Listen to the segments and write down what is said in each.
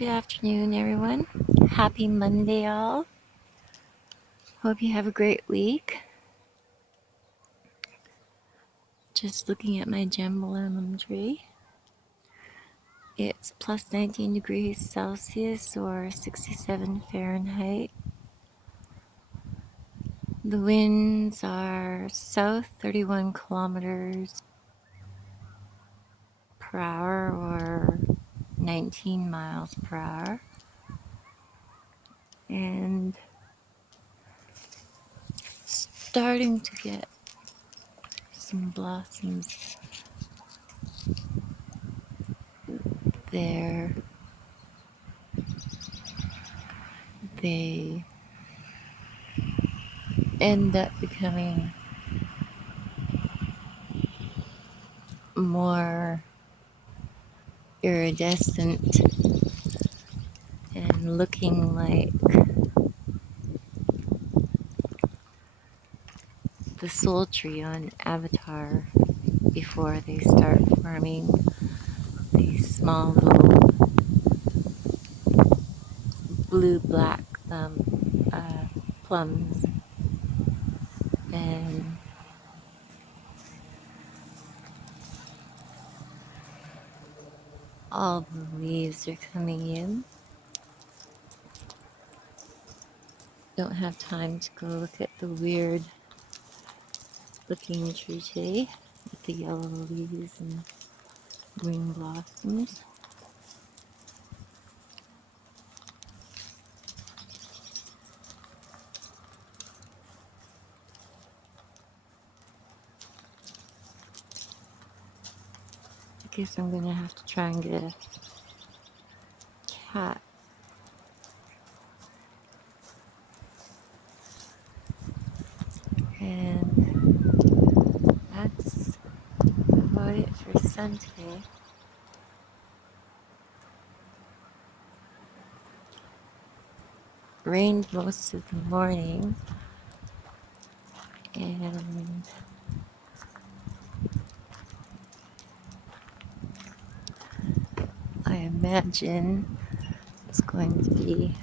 Good afternoon, everyone. Happy Monday, all. Hope you have a great week. Just looking at my lemon tree. It's plus 19 degrees Celsius or 67 Fahrenheit. The winds are south 31 kilometers per hour or 19 miles per hour. And starting to get some blossoms there. They end up becoming more iridescent and looking like the soul tree on Avatar before they start forming these small little blue-black plums. And all the leaves are coming in. Don't have time to go look at the weird looking tree today with the yellow leaves and green blossoms. I guess I'm gonna have to try and get a cat. And that's about it for sun today. Rained most of the morning, and I imagine it's going to be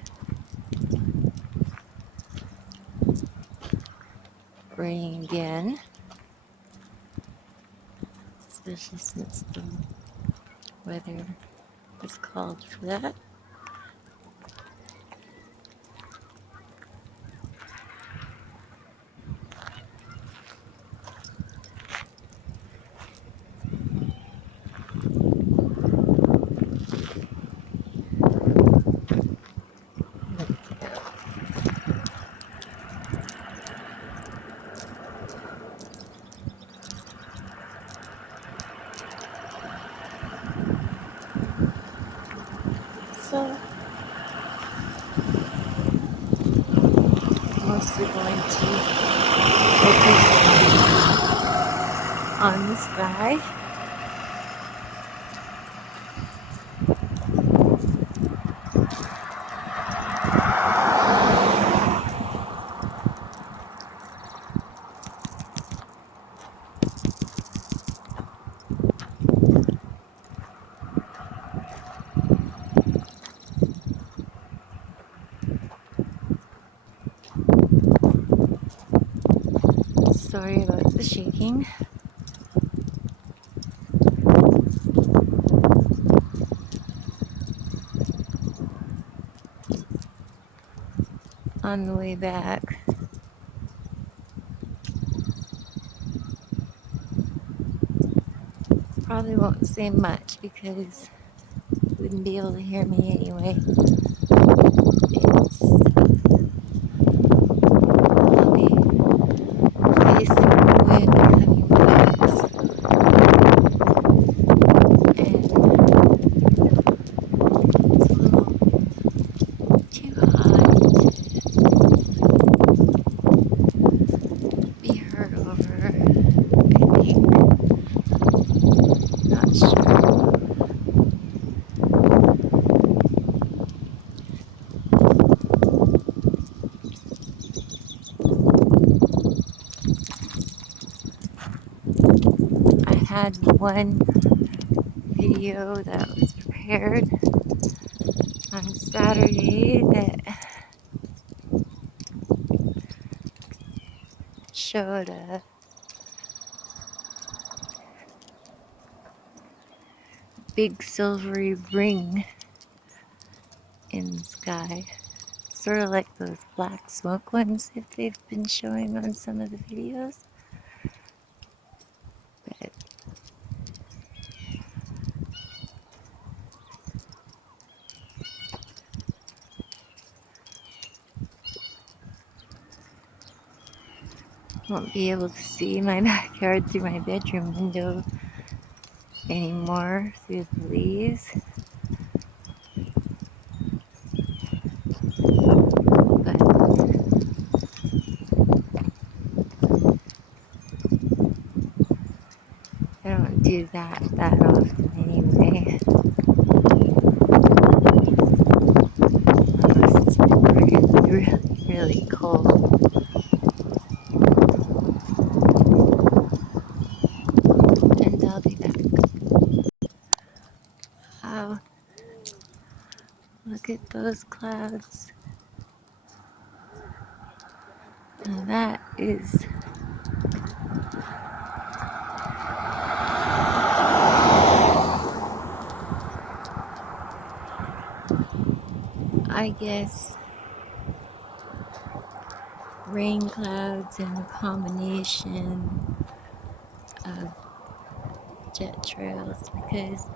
raining again, especially since the weather is called for that. So, mostly going to focus on the sky. Sorry about the shaking. On the way back, probably won't say much because you wouldn't be able to hear me anyway. It's probably facing the wind coming west, and it's a little too hot to be heard over, I think. Not sure. I had one video that was prepared on Saturday that showed a big silvery ring in the sky. Sort of like those black smoke ones that they've been showing on some of the videos. But won't be able to see my backyard through my bedroom window anymore through the leaves. But I don't do that often anyway. Unless it's really cold. And I'll be back. Oh, look at those clouds. Now that is I guess rain clouds and a combination of jet trails, because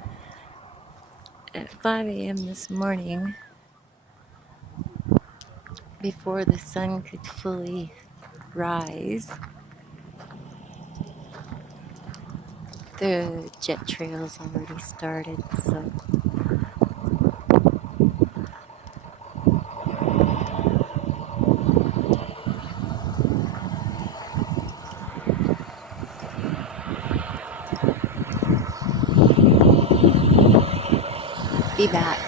at 5 a.m. this morning, before the sun could fully rise, the jet trails already started, so be back.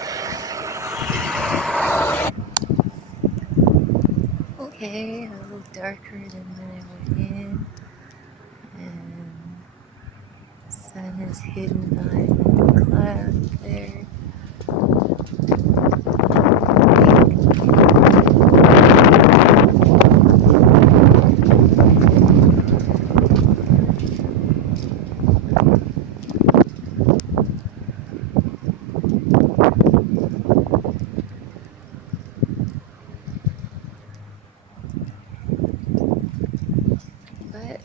Okay, a little darker than when I went in, and the sun is hidden behind the clouds there. But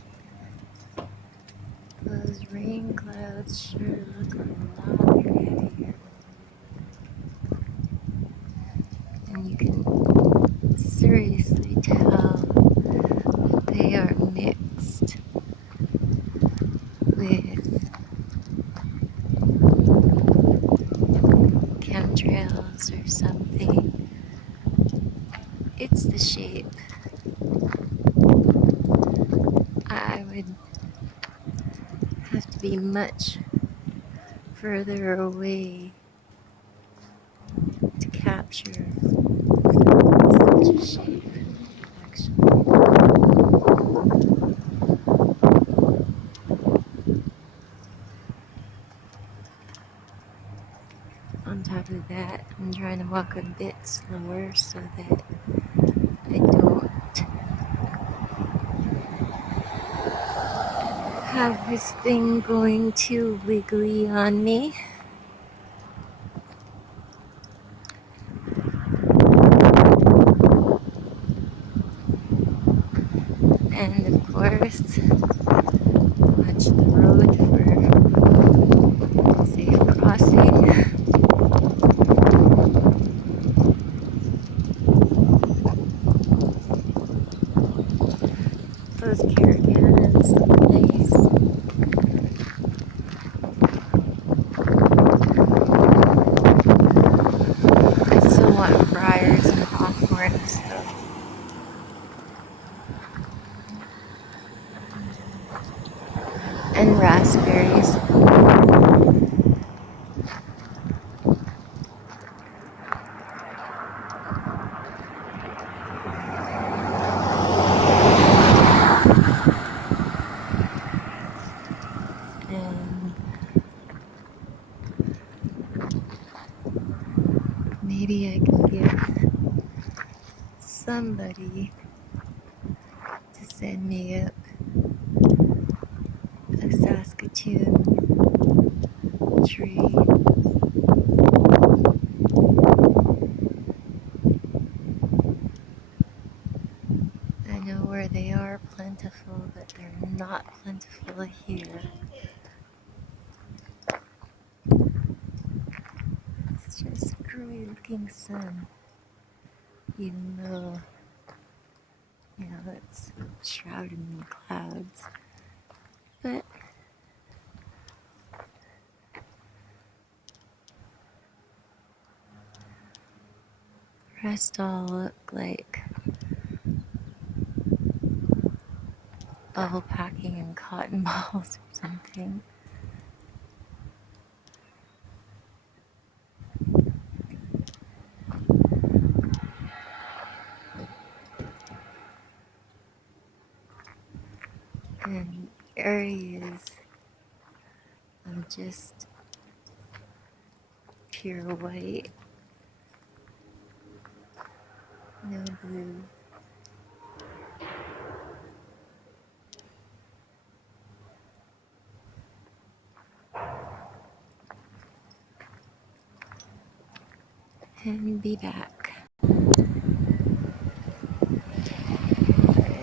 those rain clouds sure look a lot heavier. And you can seriously tell that they are mixed with chemtrails or something. It's the shape. I would have to be much further away to capture such a shape, actually. On top of that, I'm trying to walk a bit slower so that I don't have this thing going too wiggly on me. And of course, watch the road for safe crossing. Those caravans look nice. I still want briars and hawthorns though. And raspberries. Maybe I can get somebody to send me up a Saskatoon tree. I know where they are plentiful, but they're not plentiful here. It's just a groovy looking sun, even though, you know, it's shrouded in clouds. But the rest all look like bubble packing and cotton balls or something. And areas of just pure white, no blue. And be back.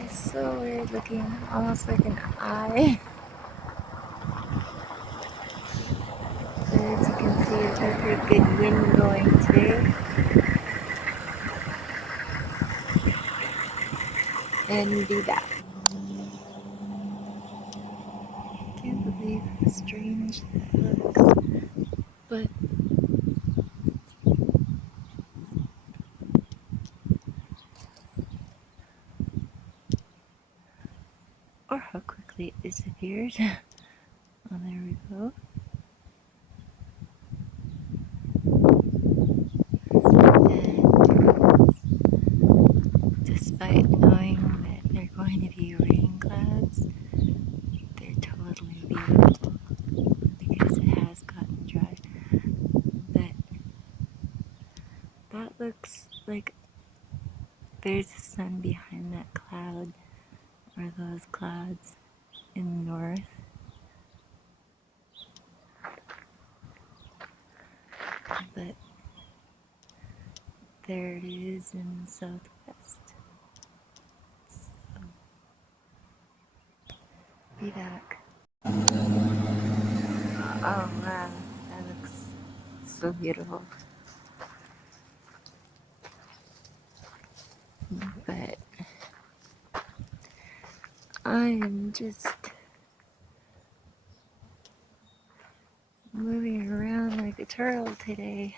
It's so weird looking, almost like an eye. But as you can see, it's a pretty good wind going today. And be back. Can't believe how strange that looks. But or how quickly it disappeared. Oh, there we go. And despite knowing that they're going to be rain clouds, they're totally beautiful because it has gotten dry. But that looks like there's a sun behind that cloud, or those clouds in the north. But there it is in the southwest. So, be back. Oh wow, that looks so beautiful. But I am just moving around like a turtle today.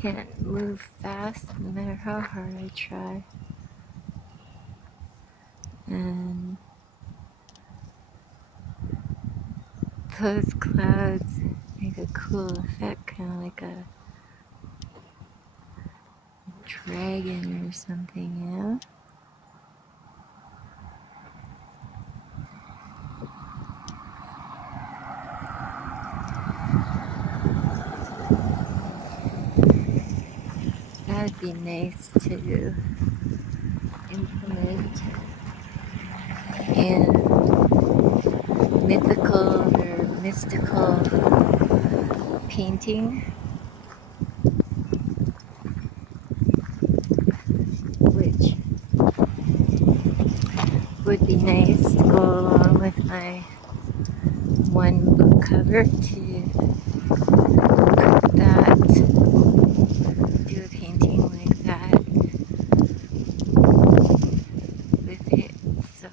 Can't move fast no matter how hard I try. And those clouds make a cool effect, kind of like a dragon or something, you know? That'd be nice to implement in mythical or mystical painting, which would be nice to go along with my one book cover, to put that, do a painting like that with it. So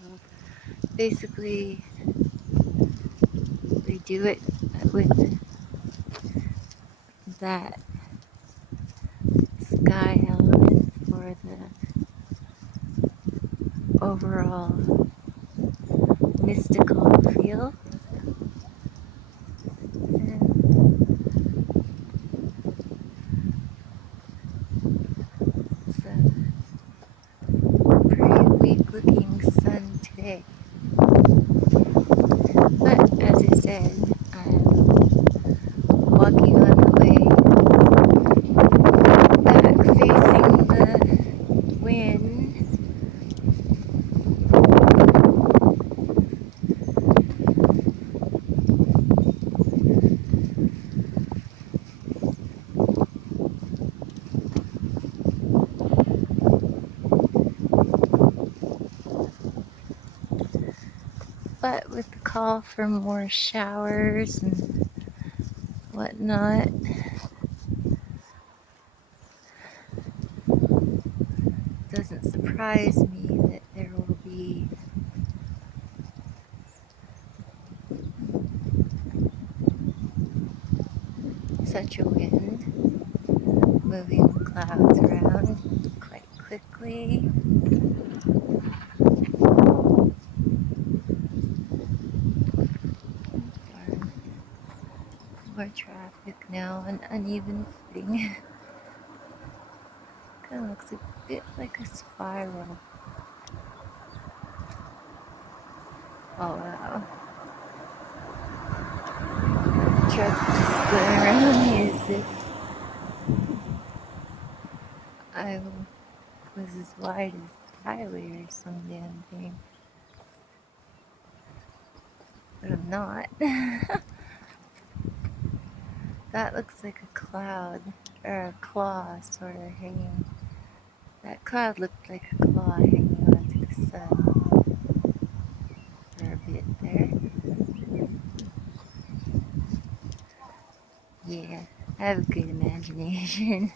basically we do it with that sky element for the overall mystical feel. And it's a pretty weak looking sun today. But with the call for more showers and whatnot, doesn't surprise me that there will be such a wind moving clouds around quite quickly. More traffic now, an uneven footing. Kind of looks a bit like a spiral. Oh wow. Truck just going around me as if I was as wide as the highway or some damn thing. But I'm not. That looks like a cloud, or a claw sort of hanging. That cloud looked like a claw hanging onto the sun for a bit there. Yeah, I have a good imagination.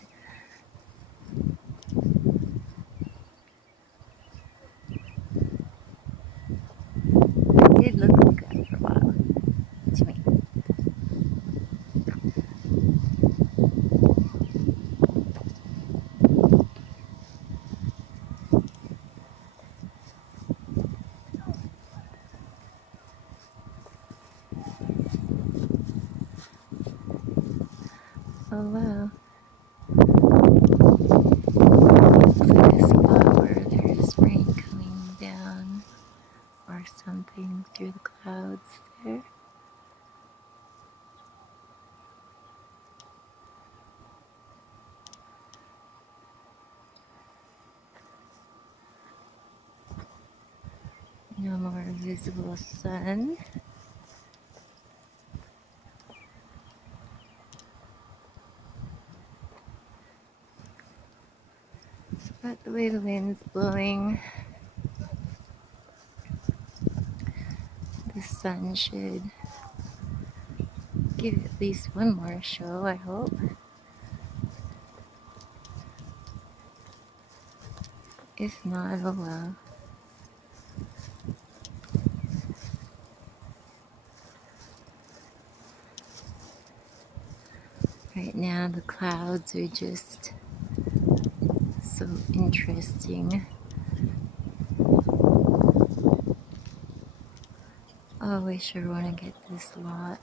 It did look like that for a while, to me. Oh wow. Looks like a spot where there's rain coming down or something through the clouds there. No more visible sun. But the way the wind's blowing, the sun should give at least one more show, I hope. If not, oh well. Right now the clouds are just so interesting. Oh, I sure want to get this lot.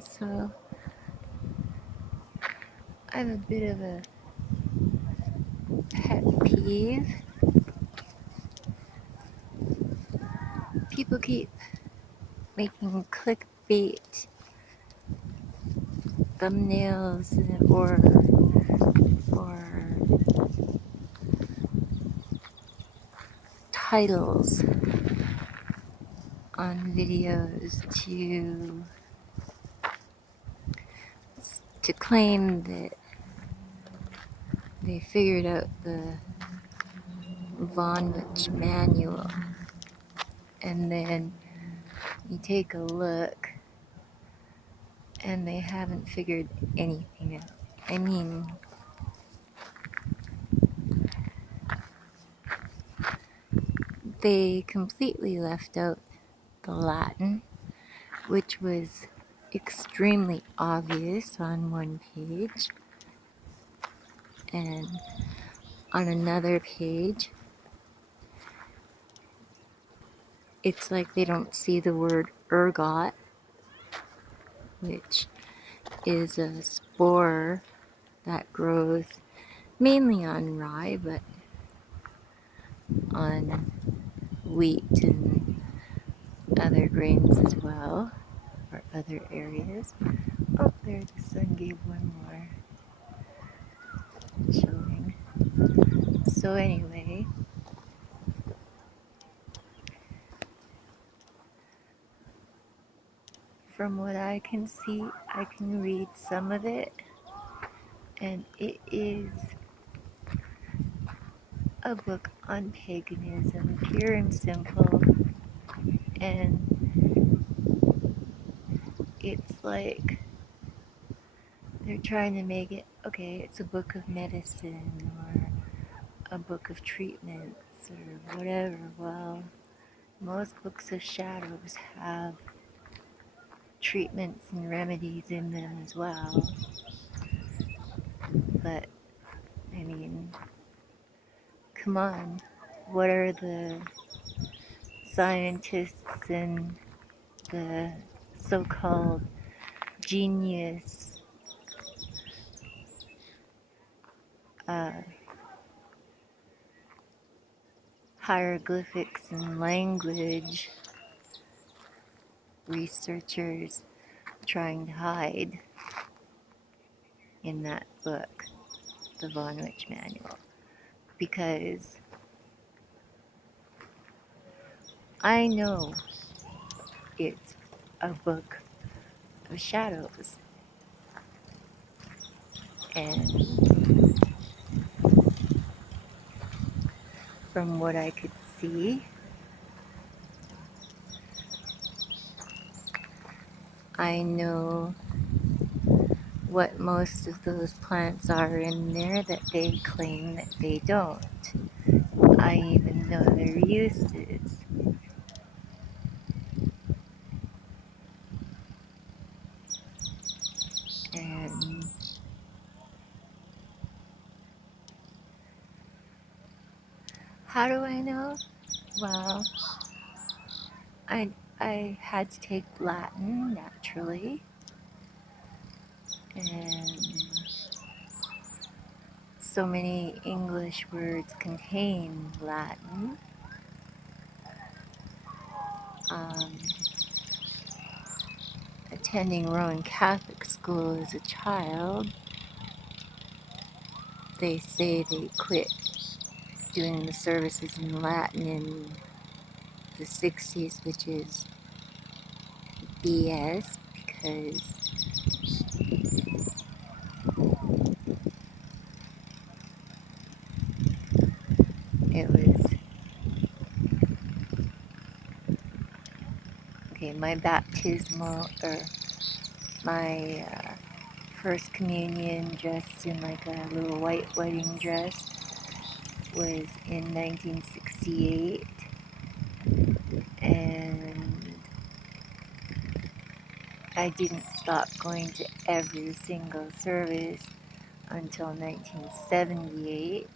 So, I have a bit of a pet peeve. People keep making clickbait thumbnails or titles on videos to claim that they figured out the Von Witch manual, and then you take a look and they haven't figured anything out. I mean, they completely left out the Latin, which was extremely obvious on one page, and on another page it's like they don't see the word ergot, which is a spore that grows mainly on rye, but on wheat and other grains as well, or other areas. Oh, there, the sun gave one more showing. So anyway, from what I can see, I can read some of it, And it is a book on paganism, pure and simple. And it's like they're trying to make it, okay, it's a book of medicine or a book of treatments or whatever. Well, most books of shadows have treatments and remedies in them as well. But, I mean, come on. What are the scientists and the so-called genius uh, hieroglyphics and language researchers trying to hide in that book, the Von Witch Manual? Because I know it's a book of shadows, and from what I could see, I know what most of those plants are in there that they claim that they don't. I even know their uses. And how do I know? Well, I had to take Latin naturally, and so many English words contain Latin. Um, Attending Roman Catholic school as a child, they say they quit doing the services in Latin in the 60s, which is BS, because it was, okay, my baptismal, or my first communion dressed in like a little white wedding dress was in 1968, and I didn't stop going to every single service until 1978,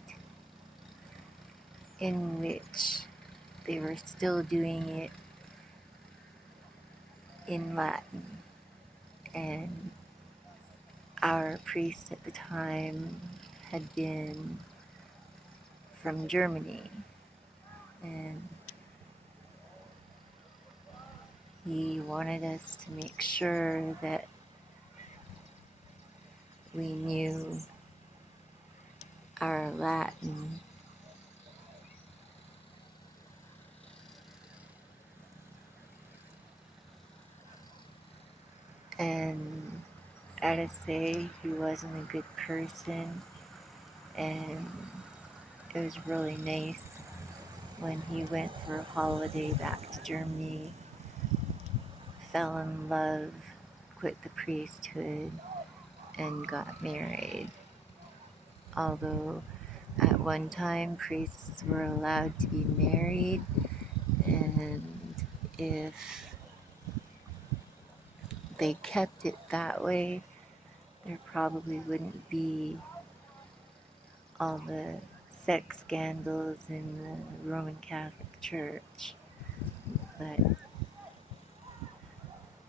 in which they were still doing it in Latin. And our priest at the time had been from Germany, and he wanted us to make sure that we knew our Latin. And I gotta say, he wasn't a good person, and it was really nice when he went for a holiday back to Germany, fell in love, quit the priesthood, and got married. Although at one time priests were allowed to be married, and if they kept it that way, there probably wouldn't be all the sex scandals in the Roman Catholic Church. But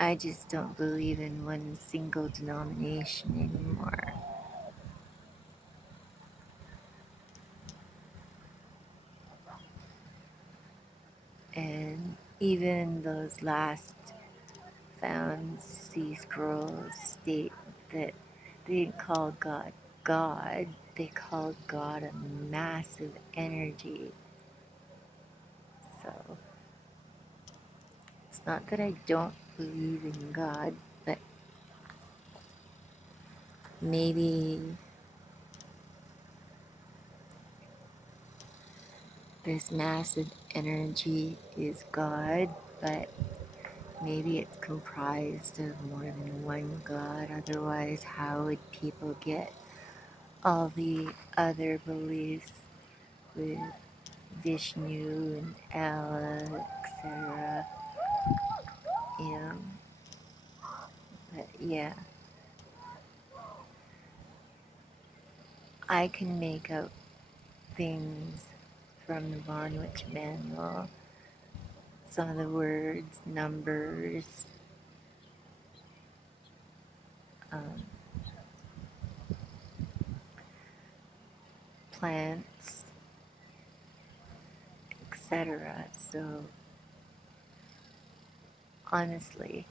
I just don't believe in one single denomination anymore. And even those last found sea scrolls state that they didn't call God God, they called God a massive energy. So it's not that I don't believe in God, but maybe this massive energy is God, but maybe it's comprised of more than one God. Otherwise, how would people get all the other beliefs with Vishnu and Allah, etc.? Yeah, but yeah, I can make out things from the Von Witch manual. Some of the words, numbers, um, plants, etc. So honestly,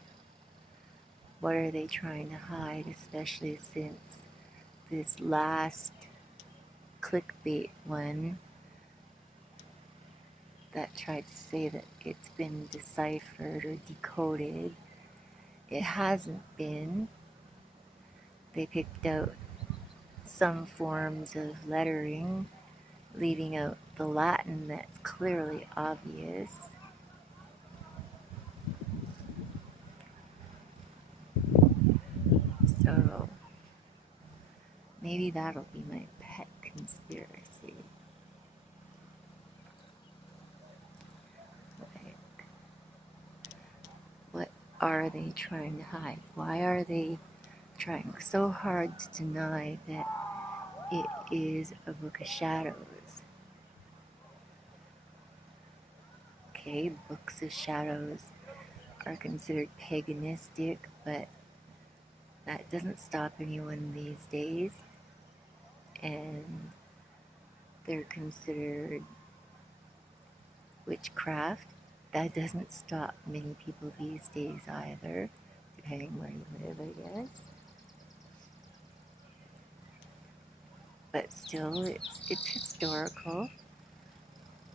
what are they trying to hide, especially since this last clickbait one that tried to say that it's been deciphered or decoded? It hasn't been. They picked out some forms of lettering, leaving out the Latin that's clearly obvious. So maybe that'll be my pet conspiracy. Like, what are they trying to hide? Why are they trying so hard to deny that it is a book of shadows? Okay, books of shadows are considered paganistic, but that doesn't stop anyone these days, and they're considered witchcraft. That doesn't stop many people these days either, depending where you live, I guess. But still, it's historical.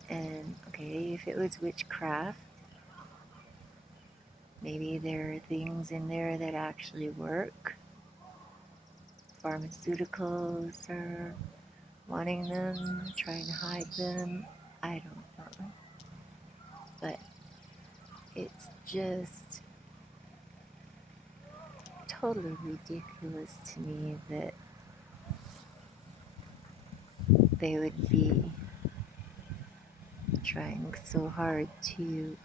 And okay, if it was witchcraft, maybe there are things in there that actually work. Pharmaceuticals are wanting them, trying to hide them. I don't know. But it's just totally ridiculous to me that they would be trying so hard to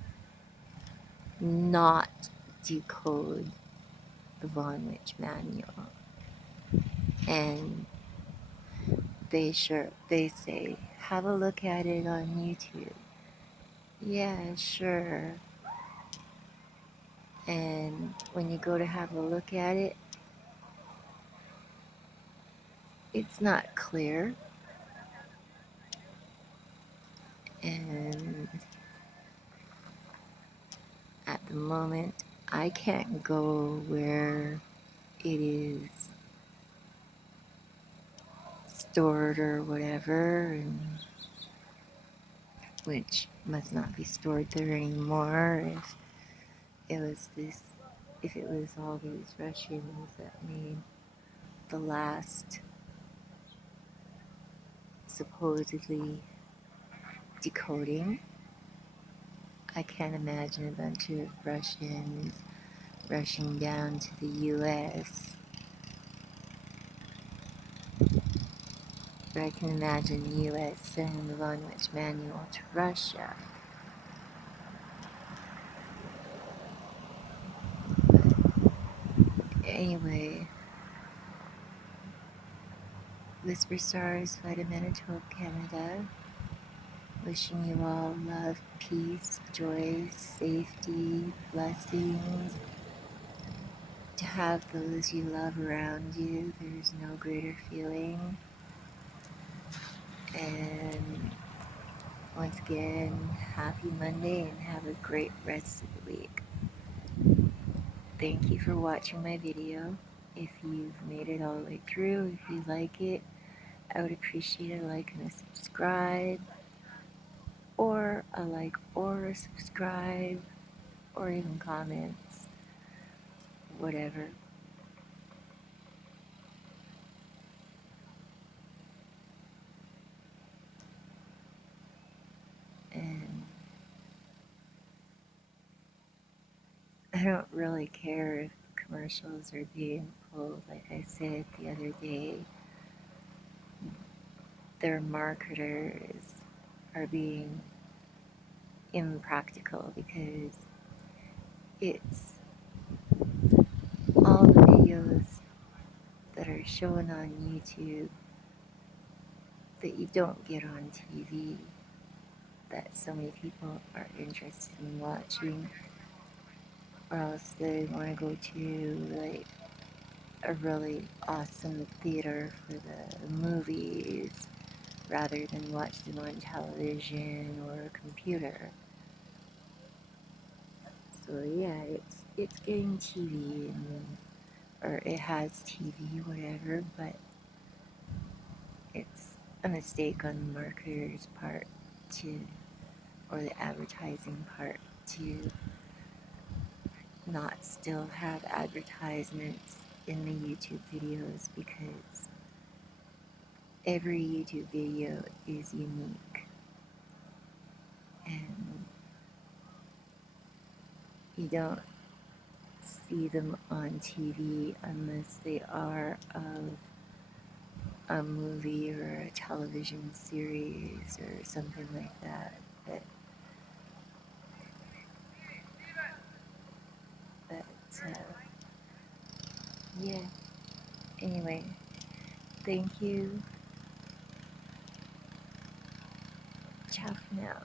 not decode the Von Witch manual. And they say, have a look at it on YouTube. Yeah, sure. And when you go to have a look at it, it's not clear. And at the moment, I can't go where it is stored or whatever, and which must not be stored there anymore if it was all these Russians that made the last supposedly decoding. I can't imagine a bunch of Russians rushing down to the US. But I can imagine the US sending the Von Witch manual to Russia. But anyway, WhisperStars, Vita Manitoba, Canada. Wishing you all love, peace, joy, safety, blessings. To have those you love around you, there's no greater feeling. And once again, happy Monday and have a great rest of the week. Thank you for watching my video. If you've made it all the way through, if you like it, I would appreciate a like and a subscribe, or a like or a subscribe, or even comments, whatever. I don't really care if commercials are being pulled. Like I said the other day, their marketers are being impractical because it's all the videos that are shown on YouTube that you don't get on TV that so many people are interested in watching, or else they want to go to like a really awesome theater for the movies rather than watch them on television or a computer. So yeah, it's getting TV or it has TV, whatever, but it's a mistake on the marketer's part to, or the advertising part to not still have advertisements in the YouTube videos because every YouTube video is unique and you don't see them on TV unless they are of a movie or a television series or something like that. But yeah, anyway, thank you. Ciao for now.